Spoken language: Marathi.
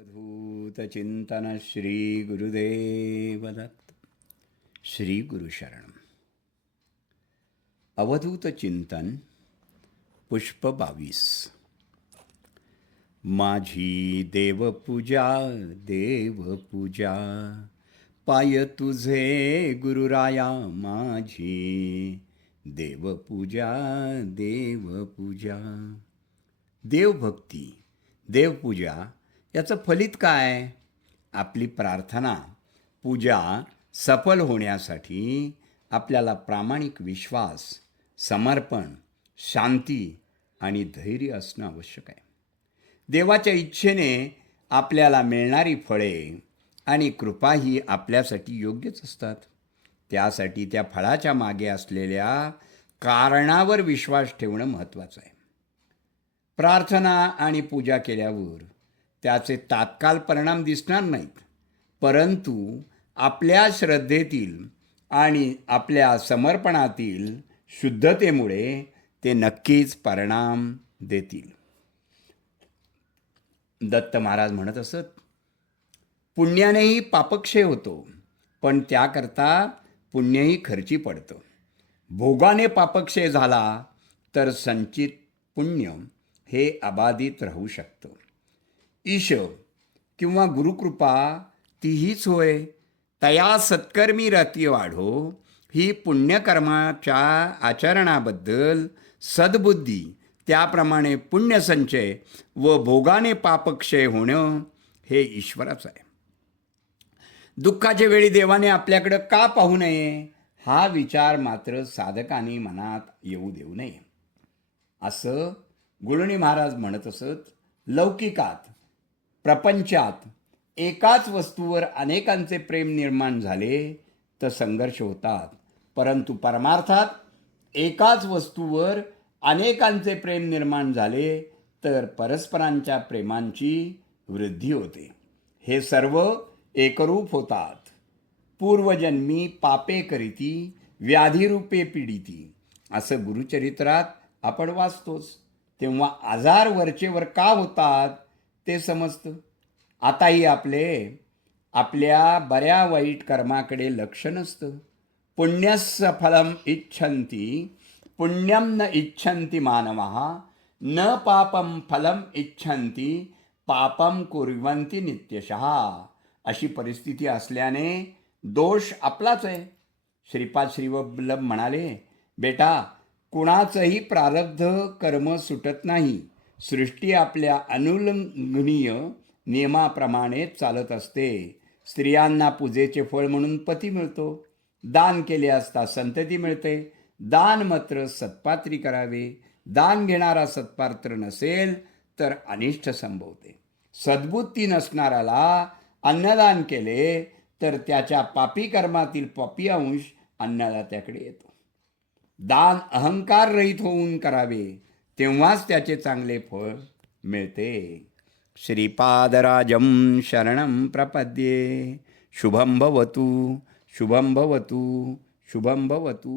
अवधूत चिंतन श्री गुरुदेव दत्त. श्री गुरुशरण. अवधूत चिंतन पुष्प 22. माझी देवपूजा देवपूजा, पाय तुझे गुरुराया माझी देवपूजा देवपूजा. देवभक्ती देवपूजा याचं फलित काय? आपली प्रार्थना पूजा सफल होण्यासाठी आपल्याला प्रामाणिक विश्वास, समर्पण, शांती आणि धैर्य असणं आवश्यक आहे. देवाच्या इच्छेने आपल्याला मिळणारी फळे आणि कृपा ही आपल्यासाठी योग्यच असतात. त्यासाठी त्या फळाच्या मागे असलेल्या कारणावर विश्वास ठेवणं महत्त्वाचं आहे. प्रार्थना आणि पूजा केल्यावर त्याचे तात्काळ परिणाम दिसणार नाहीत, परंतु आपल्या श्रद्धेतील आणि आपल्या समर्पणातील शुद्धतेमुळे ते नक्कीच परिणाम देतील. दत्त महाराज म्हणत असत, पुण्यानेही पापक्षय होतो, पण त्याकरता पुण्यही खर्ची पडतं. भोगाने पापक्षय झाला तर संचित पुण्य हे अबाधित राहू शकतं. ईश किंवा गुरुकृपा तीहीच होय, तया सत्कर्मी रती वाढो. ही पुण्यकर्माच्या आचरणाबद्दल सद्बुद्धी, त्याप्रमाणे पुण्यसंचय व भोगाने पापक्षय होणं हे ईश्वराचं आहे. दुःखाच्या वेळी देवाने आपल्याकडं का पाहू नये हा विचार मात्र साधकांनी मनात येऊ देऊ नये, असं गुळणी महाराज म्हणत असत. लौकिकात, प्रपंचात एकाच वस्तूवर अनेकांचे प्रेम निर्माण झाले तर संघर्ष होतात, परंतु परमार्थात एकाच वस्तूवर अनेकांचे प्रेम निर्माण झाले तर परस्परांच्या प्रेमांची वृद्धी होते. हे सर्व एकरूप होतात. पूर्वजन्मी पापे करीती व्याधिरूपे पीडिती, असं गुरुचरित्रात आपण वाचतोच. तेव्हा आजार वरचेवर का होतात ते समजतं. आताही आपल्या बऱ्या वाईट कर्माकडे लक्ष नसतं. पुण्यस्य फलम इच्छन्ति पुण्यम न इच्छन्ति मानवः, न पापम फलम इच्छन्ति पापम कुर्वन्ति नित्यशः. अशी परिस्थिती असल्याने दोष आपलाच आहे. श्रीपाद श्रीवल्लभ म्हणाले, बेटा, कुणाचंही प्रारब्ध कर्म सुटत नाही. सृष्टी आपल्या अनुल्लंघनीय नियमाप्रमाणे चालत असते. स्त्रियांना पूजेचे फळ म्हणून पती मिळतो. दान केले असता संतती मिळते. दान मात्र सत्पात्री करावे. दान घेणारा सत्पात्र नसेल तर अनिष्ट संभवते. सद्बुद्धी नसणाऱ्याला अन्नदान केले तर त्याच्या पापी कर्मातील पापी अंश अन्नदात्याकडे येतो. दान अहंकार रहित होऊन करावे, तेव्हाच त्याचे चांगले फळ मिळते. श्रीपादराजं शरणं प्रपद्ये. शुभं भवतु शुभं भवतु शुभं भवतु.